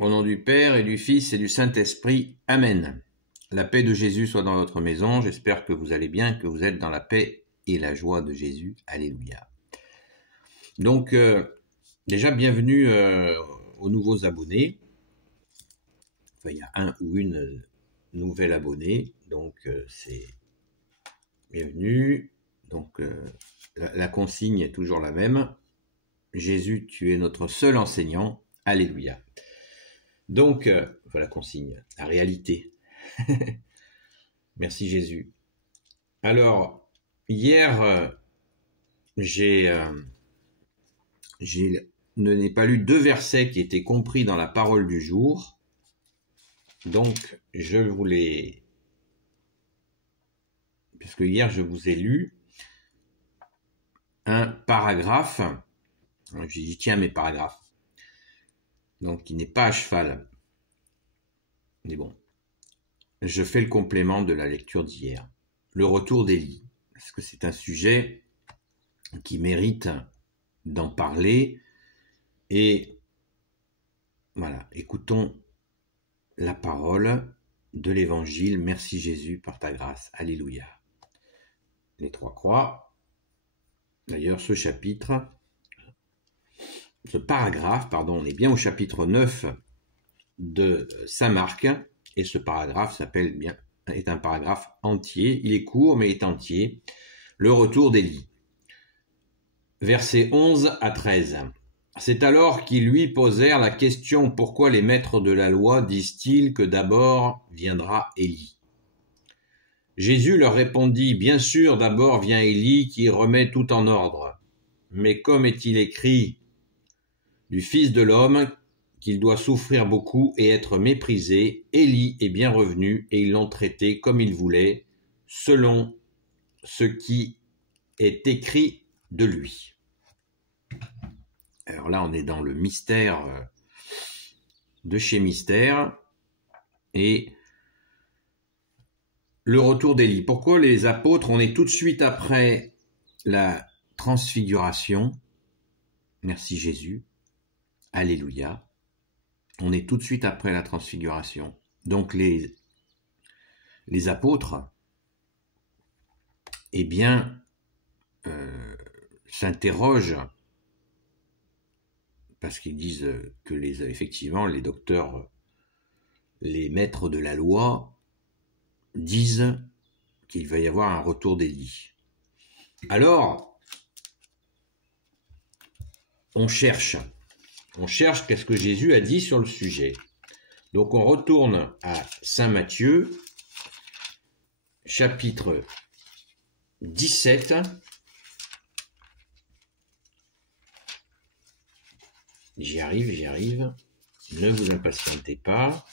Au nom du Père et du Fils et du Saint-Esprit. Amen. La paix de Jésus soit dans votre maison. J'espère que vous allez bien, que vous êtes dans la paix et la joie de Jésus. Alléluia. Donc, déjà, bienvenue aux nouveaux abonnés. Enfin, il y a un ou une nouvelle abonnée. Donc, c'est bienvenue. Donc, la consigne est toujours la même. Jésus, tu es notre seul enseignant. Alléluia. Donc, voilà la consigne, la réalité. Merci Jésus. Alors, hier, je n'ai pas lu 2 versets qui étaient compris dans la parole du jour. Donc, je voulais, puisque hier je vous ai lu un paragraphe, j'ai dit tiens mes paragraphes, donc qui n'est pas à cheval. Mais bon, je fais le complément de la lecture d'hier. Le retour d'Élie, parce que c'est un sujet qui mérite d'en parler. Et voilà, écoutons la parole de l'Évangile. Merci Jésus par ta grâce. Alléluia. Les 3 croix. D'ailleurs, ce paragraphe, on est bien au chapitre 9 de Saint Marc, et ce paragraphe est un paragraphe entier. Il est court, mais il est entier. Le retour d'Élie. Versets 11 à 13. C'est alors qu'ils lui posèrent la question: pourquoi les maîtres de la loi disent-ils que d'abord viendra Élie? Jésus leur répondit: bien sûr, d'abord vient Élie qui remet tout en ordre. Mais comme est-il écrit du Fils de l'homme qu'il doit souffrir beaucoup et être méprisé, Élie est bien revenu et ils l'ont traité comme il voulait, selon ce qui est écrit de lui. Alors là, on est dans le mystère de chez Mystère et le retour d'Élie. Pourquoi les apôtres? On est tout de suite après la transfiguration. Merci Jésus. Alléluia. On est tout de suite après la transfiguration. Donc les apôtres, eh bien, s'interrogent, parce qu'ils disent que effectivement, les docteurs, les maîtres de la loi, disent qu'il va y avoir un retour d'Élie. Alors, on cherche qu'est-ce que Jésus a dit sur le sujet. Donc on retourne à Saint Matthieu, chapitre 17. J'y arrive. Ne vous impatientez pas.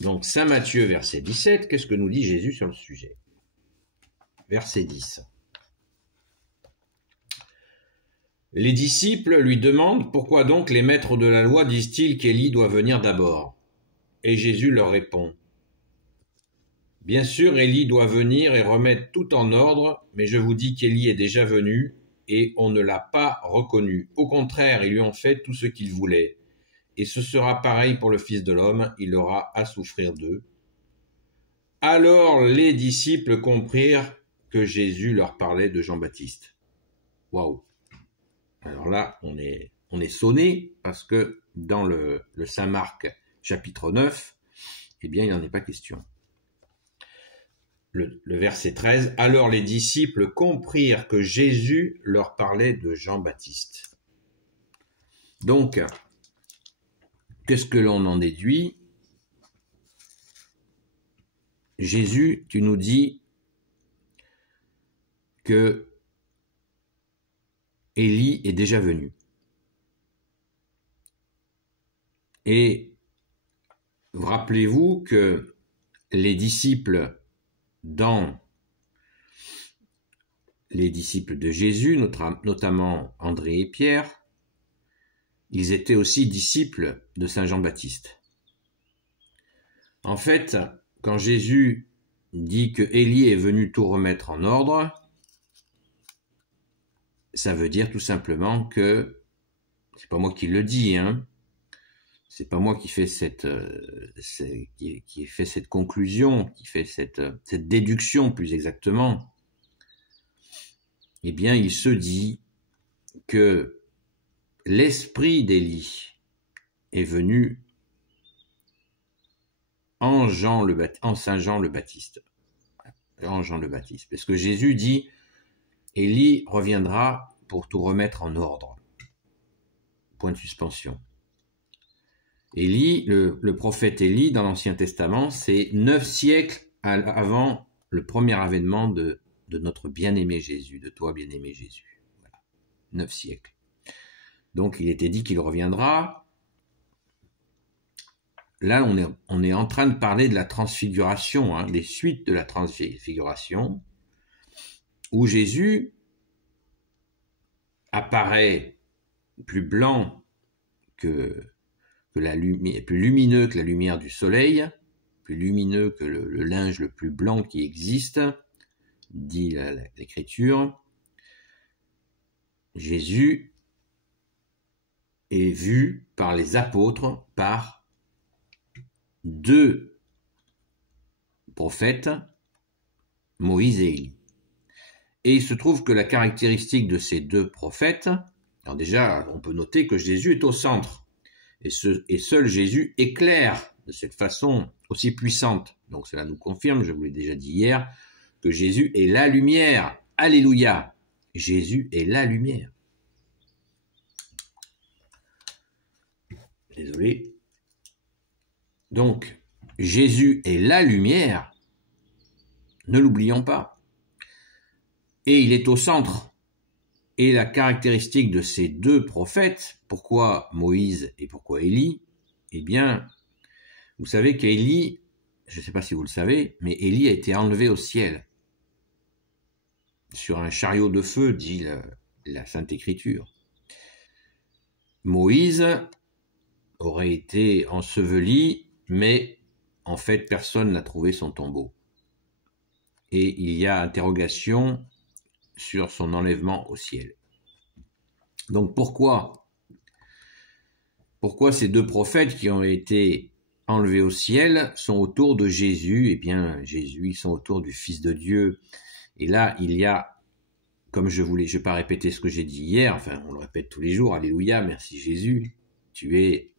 Donc, Saint Matthieu, verset 17, qu'est-ce que nous dit Jésus sur le sujet? Verset 10. Les disciples lui demandent: pourquoi donc les maîtres de la loi disent-ils qu'Élie doit venir d'abord? Et Jésus leur répond: bien sûr, Élie doit venir et remettre tout en ordre, mais je vous dis qu'Élie est déjà venu et on ne l'a pas reconnu. Au contraire, ils lui ont fait tout ce qu'il voulait. Et ce sera pareil pour le Fils de l'homme, il aura à souffrir d'eux. Alors les disciples comprirent que Jésus leur parlait de Jean-Baptiste. Waouh! Alors là, on est sonné, parce que dans le Saint Marc, chapitre 9, eh bien, il n'en est pas question. Le verset 13, alors les disciples comprirent que Jésus leur parlait de Jean-Baptiste. Donc, qu'est-ce que l'on en déduit? Jésus, tu nous dis que Élie est déjà venu. Et rappelez-vous que les disciples de Jésus, notamment André et Pierre, ils étaient aussi disciples de Saint Jean-Baptiste. En fait, quand Jésus dit que Élie est venu tout remettre en ordre, ça veut dire tout simplement que c'est pas moi qui le dis, hein. C'est pas moi qui fais qui fait cette conclusion, qui fait cette déduction plus exactement. Eh bien, il se dit que l'esprit d'Élie est venu en Saint Jean le Baptiste. En Jean le Baptiste. Parce que Jésus dit, Élie reviendra pour tout remettre en ordre. Point de suspension. Élie, le prophète Élie dans l'Ancien Testament, c'est 9 siècles avant le premier avènement de notre bien-aimé Jésus, de toi bien-aimé Jésus. Voilà. 9 siècles. Donc il était dit qu'il reviendra. Là, on est en train de parler de la transfiguration, hein, des suites de la transfiguration, où Jésus apparaît plus blanc que la lumière, plus lumineux que la lumière du soleil, plus lumineux que le linge le plus blanc qui existe, dit l'Écriture. Jésus est vu par les apôtres, par 2 prophètes, Moïse et Élie. Et il se trouve que la caractéristique de ces 2 prophètes, alors déjà, on peut noter que Jésus est au centre, et seul Jésus éclaire de cette façon aussi puissante. Donc cela nous confirme, je vous l'ai déjà dit hier, que Jésus est la lumière. Alléluia! Jésus est la lumière. Désolé. Donc, Jésus est la lumière, ne l'oublions pas. Et il est au centre. Et la caractéristique de ces 2 prophètes, pourquoi Moïse et pourquoi Élie? Eh bien, vous savez qu'Élie, je ne sais pas si vous le savez, mais Élie a été enlevé au ciel. Sur un chariot de feu, dit la Sainte Écriture. Moïse aurait été enseveli, mais en fait, personne n'a trouvé son tombeau. Et il y a interrogation sur son enlèvement au ciel. Donc pourquoi ces 2 prophètes qui ont été enlevés au ciel sont autour de Jésus? Eh bien, Jésus, ils sont autour du Fils de Dieu. Et là, il y a, comme je ne vais pas répéter ce que j'ai dit hier, enfin, on le répète tous les jours, alléluia, merci Jésus, tu es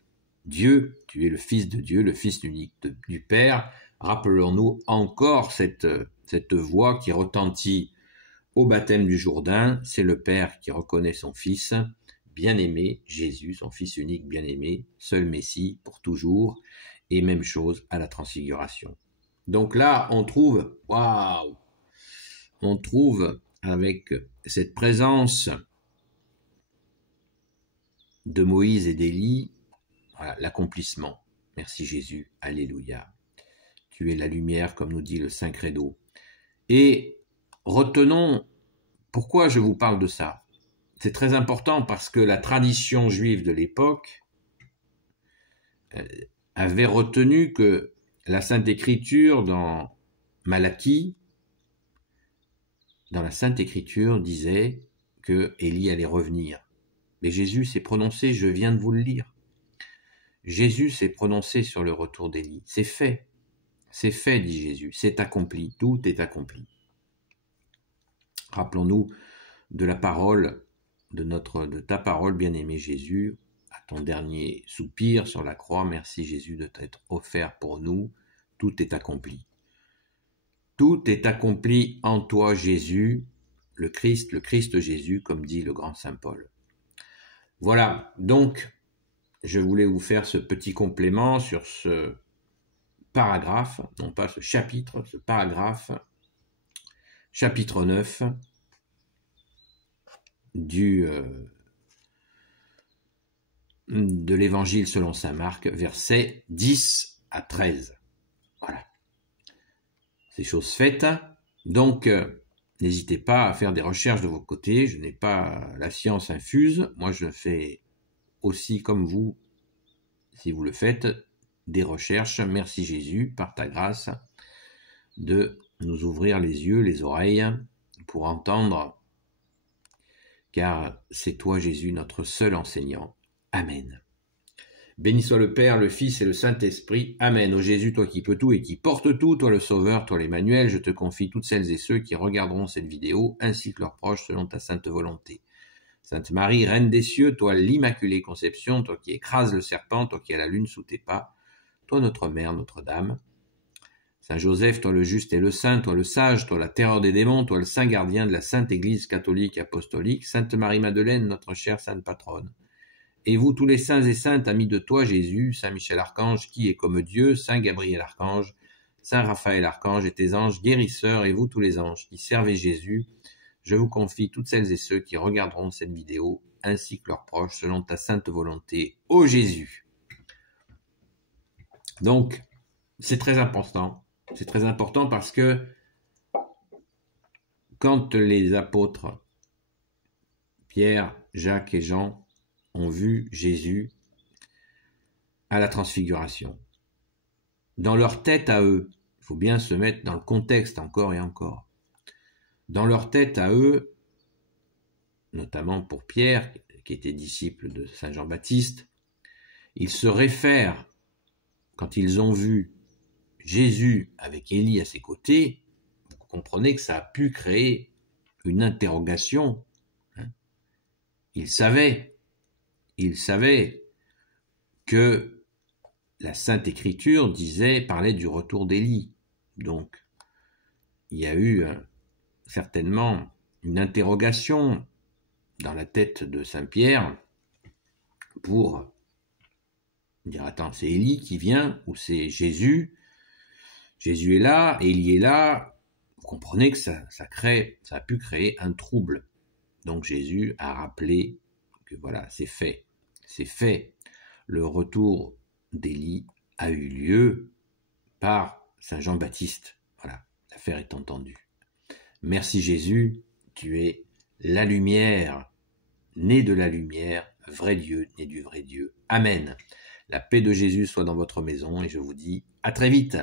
Dieu, tu es le Fils de Dieu, le Fils unique du Père. Rappelons-nous encore cette voix qui retentit au baptême du Jourdain, c'est le Père qui reconnaît son Fils bien-aimé, Jésus, son Fils unique bien-aimé, seul Messie pour toujours, et même chose à la transfiguration. Donc là, on trouve avec cette présence de Moïse et d'Élie, voilà, l'accomplissement. Merci Jésus, alléluia. Tu es la lumière, comme nous dit le Saint Credo. Et retenons, pourquoi je vous parle de ça? C'est très important parce que la tradition juive de l'époque avait retenu que la Sainte Écriture dans Malachie, dans la Sainte Écriture, disait que Élie allait revenir. Mais Jésus s'est prononcé, je viens de vous le lire. Jésus s'est prononcé sur le retour d'Élie. C'est fait, dit Jésus, c'est accompli, tout est accompli. Rappelons-nous de la parole, de ta parole, bien-aimé Jésus, à ton dernier soupir sur la croix. Merci Jésus de t'être offert pour nous. Tout est accompli. Tout est accompli en toi Jésus, le Christ Jésus, comme dit le grand Saint Paul. Voilà, donc je voulais vous faire ce petit complément sur ce paragraphe, non pas ce chapitre, ce paragraphe, chapitre 9 de l'Évangile selon saint Marc, versets 10 à 13. Voilà. C'est chose faite. Donc, n'hésitez pas à faire des recherches de votre côté. Je n'ai pas la science infuse. Moi, je fais aussi comme vous, si vous le faites, des recherches. Merci Jésus, par ta grâce, de nous ouvrir les yeux, les oreilles, pour entendre, car c'est toi Jésus, notre seul enseignant. Amen. Béni soit le Père, le Fils et le Saint-Esprit. Amen. Ô Jésus, toi qui peux tout et qui portes tout, toi le Sauveur, toi l'Emmanuel, je te confie toutes celles et ceux qui regarderont cette vidéo, ainsi que leurs proches, selon ta sainte volonté. Sainte Marie, Reine des cieux, toi l'Immaculée Conception, toi qui écrases le serpent, toi qui as la lune sous tes pas, toi notre Mère, Notre-Dame. Saint Joseph, toi le juste et le saint, toi le sage, toi la terreur des démons, toi le saint gardien de la Sainte Église catholique et apostolique. Sainte Marie-Madeleine, notre chère sainte patronne. Et vous tous les saints et saintes, amis de toi, Jésus, Saint Michel Archange, qui est comme Dieu, Saint Gabriel Archange, Saint Raphaël Archange et tes anges guérisseurs, et vous tous les anges qui servez Jésus, je vous confie toutes celles et ceux qui regarderont cette vidéo, ainsi que leurs proches, selon ta sainte volonté, ô Jésus. Donc, c'est très important parce que quand les apôtres, Pierre, Jacques et Jean, ont vu Jésus à la transfiguration. Dans leur tête à eux, il faut bien se mettre dans le contexte encore et encore. Dans leur tête à eux, notamment pour Pierre, qui était disciple de Saint Jean-Baptiste, ils se réfèrent, quand ils ont vu Jésus avec Élie à ses côtés, vous comprenez que ça a pu créer une interrogation. Ils savaient que la Sainte Écriture parlait du retour d'Élie. Donc, il y a eu certainement une interrogation dans la tête de Saint Pierre pour dire, attends, c'est Élie qui vient ou c'est Jésus? Jésus est là, Élie est là. Vous comprenez que ça a pu créer un trouble. Donc Jésus a rappelé que voilà, c'est fait. Le retour d'Élie a eu lieu par Saint Jean-Baptiste. Voilà, l'affaire est entendue. Merci Jésus, tu es la lumière, né de la lumière, vrai Dieu, né du vrai Dieu. Amen. La paix de Jésus soit dans votre maison et je vous dis à très vite.